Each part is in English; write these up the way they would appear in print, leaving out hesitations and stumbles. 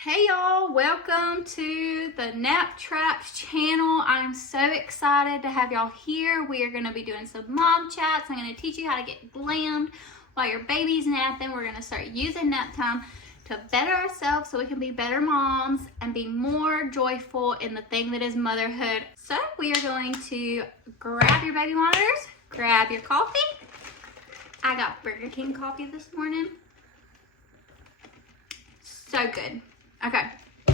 Hey y'all, welcome to the Nap Traps channel. I'm so excited to have y'all here. We are going to be doing some mom chats. I'm going to teach you how to get glammed while your baby's napping. We're going to start using nap time to better ourselves so we can be better moms and be more joyful in the thing that is motherhood. So we are going to grab your baby monitors, grab your coffee. I got Burger King coffee this morning. So good. Okay,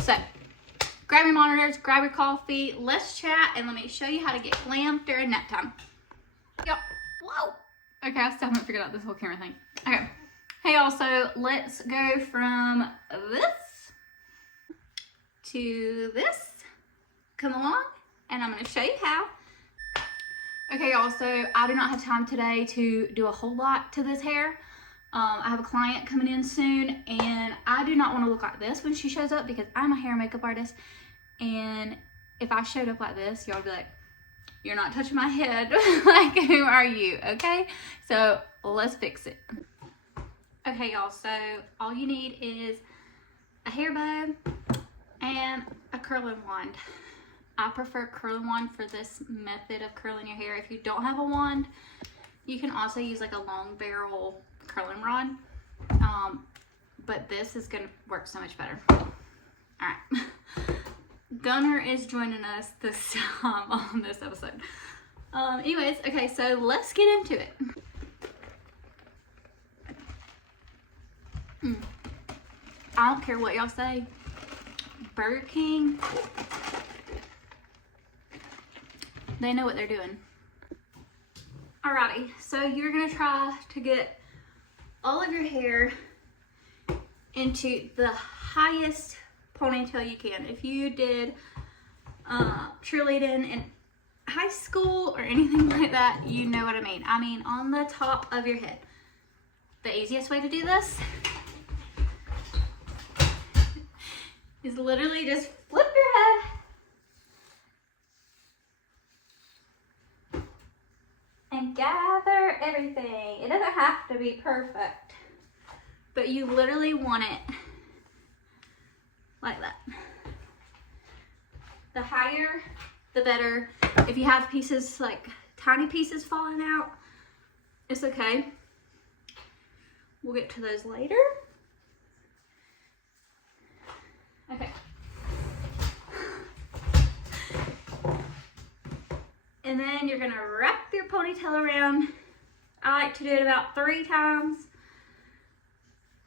so grab your monitors, grab your coffee, let's chat, and let me show you how to get glam during nap time. Yep. Whoa. Okay, I still haven't figured out this whole camera thing. Okay. Hey y'all, so let's go from this to this. Come along, and I'm gonna show you how. Okay y'all, so I do not have time today to do a whole lot to this hair. I have a client coming in soon, and I do not want to look like this when she shows up because I'm a hair and makeup artist, and if I showed up like this, y'all would be like, you're not touching my head. Like, who are you? Okay, so let's fix it. Okay y'all, so all you need is a hair bow and a curling wand. I prefer curling wand for this method of curling your hair. If you don't have a wand, you can also use like a long barrel curling rod, but this is gonna work so much better. All right, Gunner is joining us this time on this episode. Anyways, okay, so let's get into it. I don't care what y'all say. Burger King, they know what they're doing. Alrighty, so you're gonna try to get all of your hair into the highest ponytail you can. If you did cheerleading in high school or anything like that, you know what I mean. I mean on the top of your head. The easiest way to do this is literally just flip your head and gather everything. It doesn't have to be perfect, but you literally want it like that. The higher, the better. If you have pieces, like tiny pieces falling out, it's okay. We'll get to those later. Okay. And then you're gonna wrap your ponytail around. I like to do it about 3 times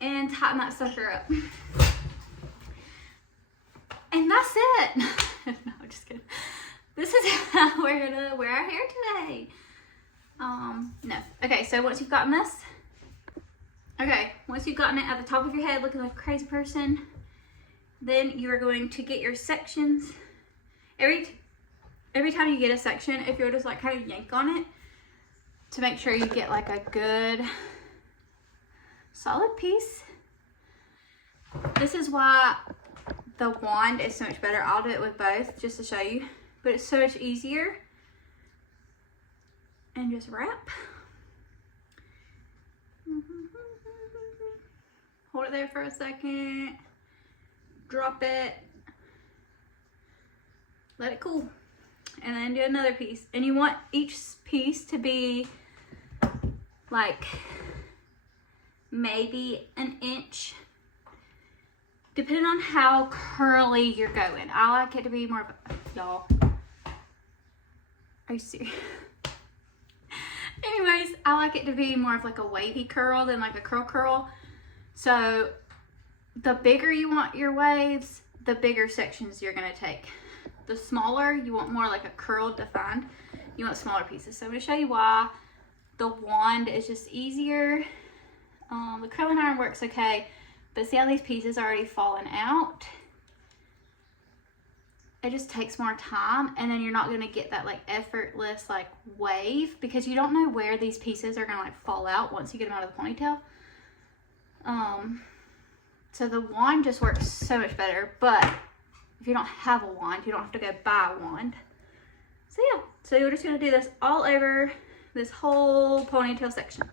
and tighten that sucker up. And that's it. No, just kidding. This is how we're gonna wear our hair today. No. Okay, so once you've gotten this, once you've gotten it at the top of your head looking like a crazy person, then you are going to get your sections. Every time you get a section, if you'll just like kind of yank on it to make sure you get like a good solid piece. This is why the wand is so much better. I'll do it with both just to show you, but it's so much easier. And just wrap. Hold it there for a second. Drop it. Let it cool. And then do another piece. And you want each piece to be like maybe an inch, depending on how curly you're going. I like it to be more, y'all, are you serious? Anyways, I like it to be more of like a wavy curl than like a curl. So the bigger you want your waves, the bigger sections you're gonna take. The smaller, you want more like a curl defined. You want smaller pieces. So I'm gonna show you why the wand is just easier. The curling iron works okay, but see how these pieces are already falling out? It just takes more time, and then you're not gonna get that like effortless like wave because you don't know where these pieces are gonna like fall out once you get them out of the ponytail. So the wand just works so much better, but if you don't have a wand, you don't have to go buy a wand. So yeah, so you're just gonna do this all over this whole ponytail section.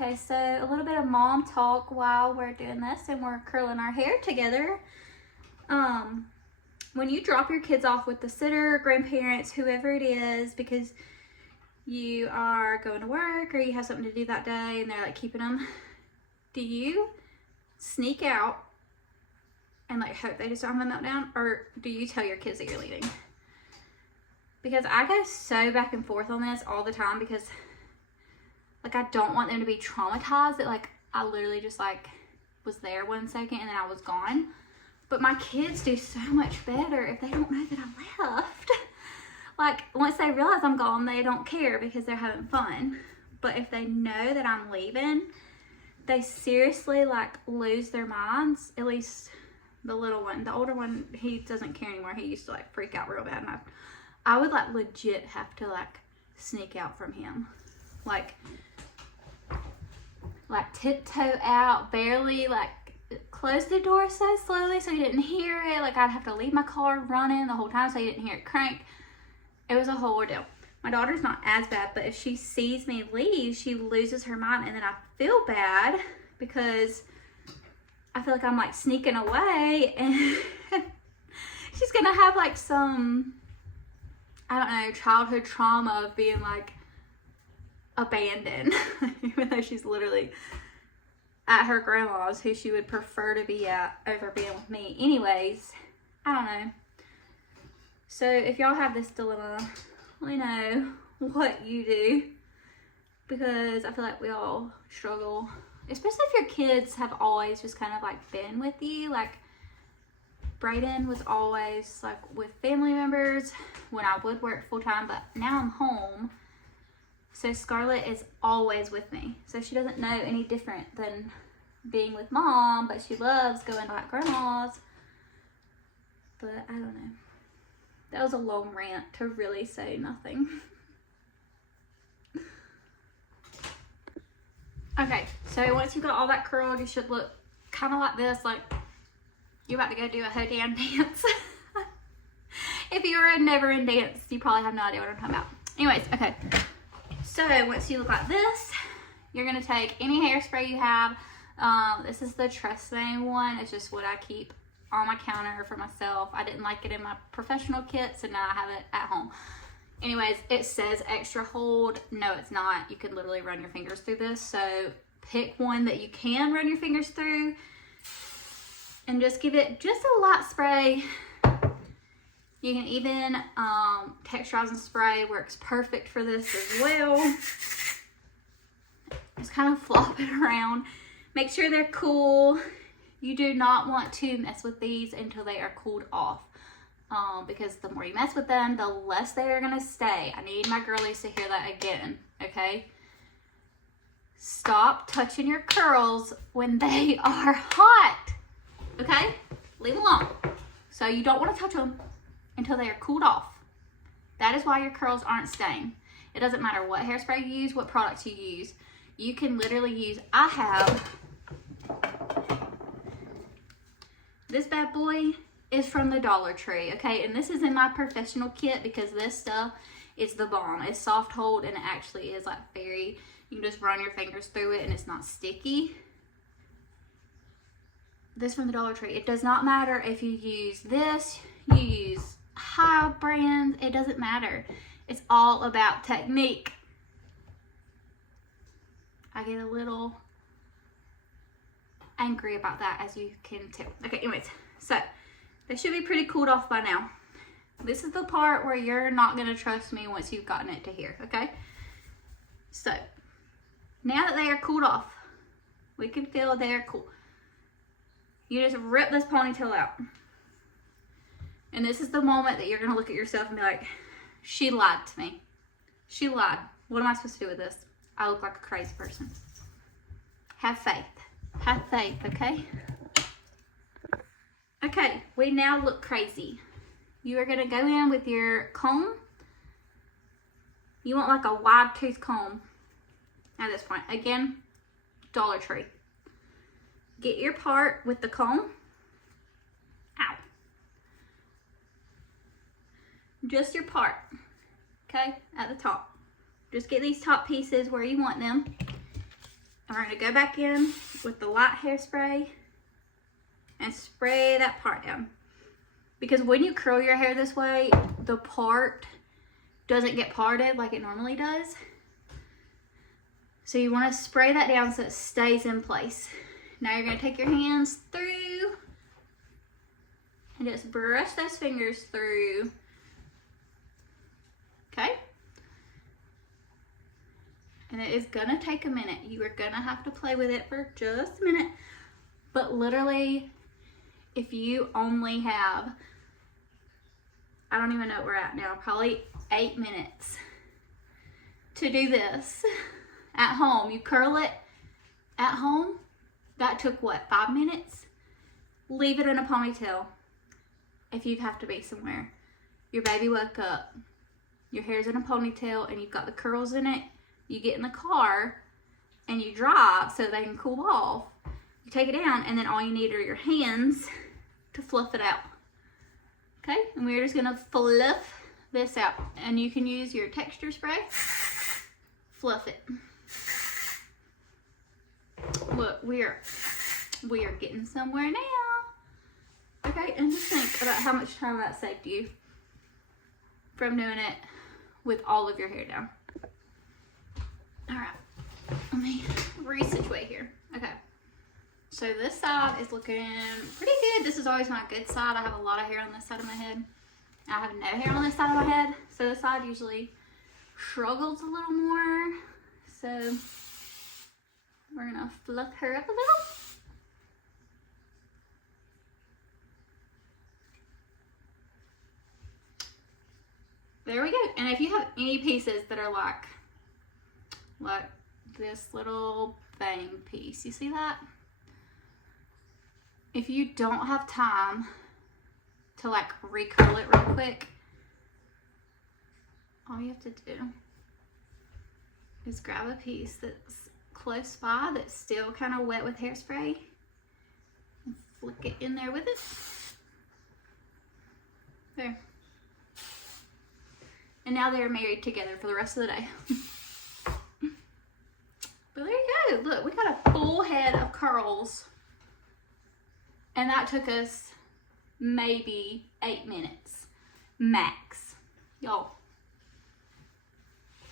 Okay, so a little bit of mom talk while we're doing this and we're curling our hair together. When you drop your kids off with the sitter, grandparents, whoever it is, because you are going to work or you have something to do that day and they're like keeping them, do you sneak out and like hope they just don't have a meltdown, or do you tell your kids that you're leaving? Because I go so back and forth on this all the time, because like I don't want them to be traumatized that like I literally just like was there 1 second and then I was gone. But my kids do so much better if they don't know that I left. Like once they realize I'm gone, they don't care because they're having fun. But if they know that I'm leaving, they seriously like lose their minds. At least the little one. The older one, he doesn't care anymore. He used to like freak out real bad, and I would like legit have to like sneak out from him. Like tiptoe out, barely, like close the door so slowly so he didn't hear it. Like I'd have to leave my car running the whole time so he didn't hear it crank. It was a whole ordeal. My daughter's not as bad, but if she sees me leave, she loses her mind, and then I feel bad because I feel like I'm like sneaking away, and she's gonna have like some, I don't know, childhood trauma of being like abandoned, even though she's literally at her grandma's, who she would prefer to be at over being with me. Anyways, I don't know. So if y'all have this dilemma, let me know what you do, because I feel like we all struggle, especially if your kids have always just kind of like been with you. Like Brayden was always like with family members when I would work full time, but now I'm home. So Scarlett is always with me. So she doesn't know any different than being with mom, but she loves going to like grandma's. But I don't know. That was a long rant to really say nothing. Okay, so once you got all that curled, you should look kind of like this, like you're about to go do a Hodan dance. If you were never in dance, you probably have no idea what I'm talking about. Anyways, okay. So once you look like this, you're gonna take any hairspray you have. This is the Tresemme one. It's just what I keep on my counter for myself. I didn't like it in my professional kit, so now I have it at home. Anyways, it says extra hold. No, it's not. You can literally run your fingers through this. So pick one that you can run your fingers through and just give it just a light spray. You can even texturizing spray works perfect for this as well. Just kind of flop it around. Make sure they're cool. You do not want to mess with these until they are cooled off. Because the more you mess with them, the less they are gonna stay. I need my girlies to hear that again, okay? Stop touching your curls when they are hot, okay? Leave them alone. So you don't want to touch them until they are cooled off. That is why your curls aren't staying. It doesn't matter what hairspray you use, what products you use. You can literally use, I have, this bad boy is from the Dollar Tree, okay? And this is in my professional kit because this stuff is the bomb. It's soft hold, and it actually is like very, you can just run your fingers through it and it's not sticky. This from the Dollar Tree. It does not matter if you use this, you use high brands, it doesn't matter. It's all about technique. I get a little angry about that, as you can tell. Okay, anyways, so they should be pretty cooled off by now. This is the part where you're not gonna trust me once you've gotten it to here, okay? So, now that they are cooled off, we can feel they're cool. You just rip this ponytail out. And this is the moment that you're gonna look at yourself and be like, she lied to me. She lied. What am I supposed to do with this? I look like a crazy person. Have faith. Have faith, okay? Okay, we now look crazy. You are gonna go in with your comb. You want like a wide tooth comb at this point. Again, Dollar Tree. Get your part with the comb. Ow. Just your part, okay, at the top. Just get these top pieces where you want them. And we're going to go back in with the light hairspray and spray that part down. Because when you curl your hair this way, the part doesn't get parted like it normally does. So you want to spray that down so it stays in place. Now you're going to take your hands through and just brush those fingers through. Okay? And it is going to take a minute. You are going to have to play with it for just a minute. But literally, if you only have, I don't even know what we're at now, probably 8 minutes to do this at home. You curl it at home. That took what, 5 minutes? Leave it in a ponytail if you have to be somewhere. Your baby woke up, your hair's in a ponytail, and you've got the curls in it. You get in the car and you drive so they can cool off. You take it down, and then all you need are your hands to fluff it out. Okay, and we're just gonna fluff this out. And you can use your texture spray. Fluff it. Look, we are getting somewhere now. Okay, and just think about how much time that saved you from doing it with all of your hair down. All right, let me resituate here. Okay, so this side is looking pretty good. This is always my good side. I have a lot of hair on this side of my head. I have no hair on this side of my head, so this side usually struggles a little more. So we're gonna fluff her up a little. There we go. And if you have any pieces that are like this little bang piece, you see that? If you don't have time to like recurl it real quick, all you have to do is grab a piece that's close by that's still kind of wet with hairspray and flick it in there with it. There. And now they're married together for the rest of the day. But there you go. Look, we got a full head of curls. And that took us maybe 8 minutes max. Y'all.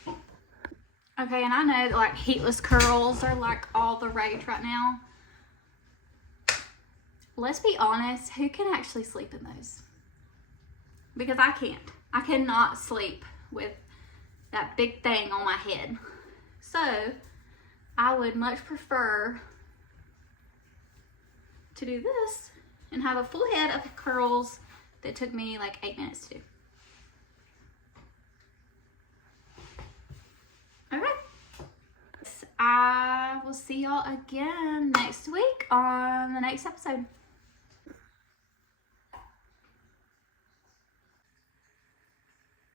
Okay, and I know that like heatless curls are like all the rage right now. Let's be honest, who can actually sleep in those? Because I can't. I cannot sleep with that big thing on my head. So I would much prefer to do this and have a full head of curls that took me like 8 minutes to do. Okay. I will see y'all again next week on the next episode.